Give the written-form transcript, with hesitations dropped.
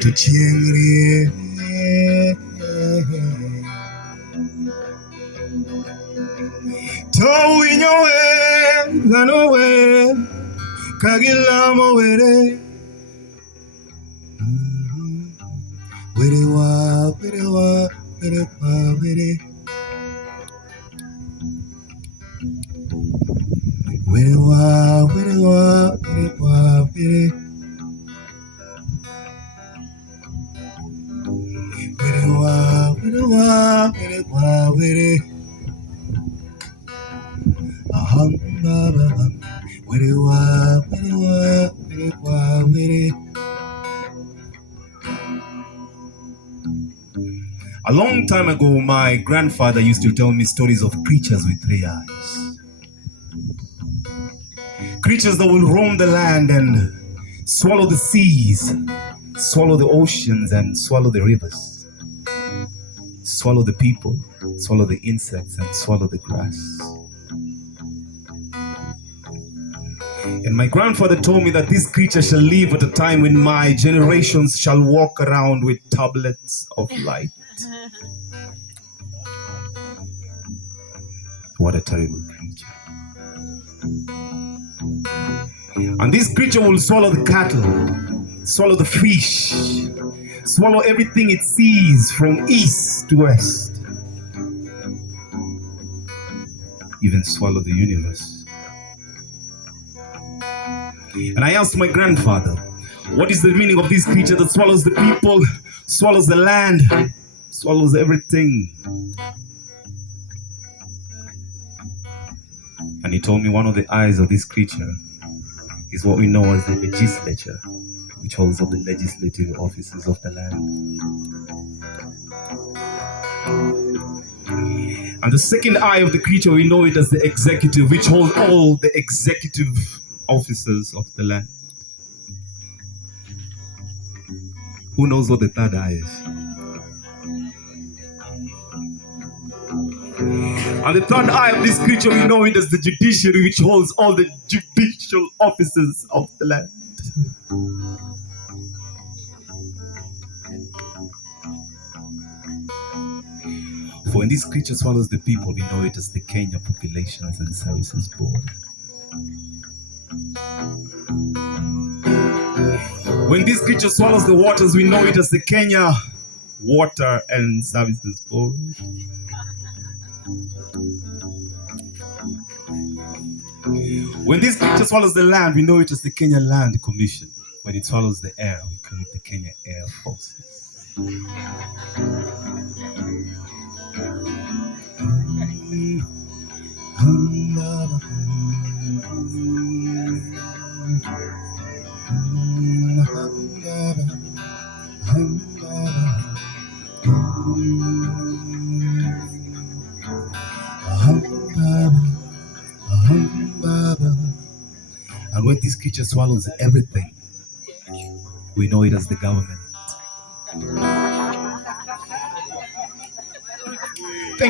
to Chiangri. To in your way, run away, Kagilamo were. Were wa, were wa, were wa, were. Were wa, were wa, were wa, were. Were wa, were wa, were wa, were. Aham, baba, hum. Were wa, were wa, were wa, were. A long time ago, my grandfather used to tell me stories of creatures with 3 eyes. Creatures that will roam the land and swallow the seas, swallow the oceans and swallow the rivers, swallow the people, swallow the insects and swallow the grass. And my grandfather told me that these creatures shall live at a time when my generations shall walk around with tablets of light. What a terrible creature. And this creature will swallow the cattle, swallow the fish, swallow everything it sees from east to west, even swallow the universe. And I asked my grandfather, what is the meaning of this creature that swallows the people, swallows the land, swallows everything? And he told me one of the eyes of this creature is what we know as the legislature, which holds all the legislative offices of the land. And the second eye of the creature, we know it as the executive, which holds all the executive officers of the land. Who knows what the third eye is? And the third eye of this creature, we know it as the judiciary, which holds all the judicial offices of the land. For when this creature swallows the people, we know it as the Kenya Populations and Services Board. When this creature swallows the waters, we know it as the Kenya Water and Services Board. When this creature swallows the land, we know it as the Kenya Land Commission. When it swallows the air, we call it the Kenya Air Forces. And when this creature swallows everything, we know it as the government.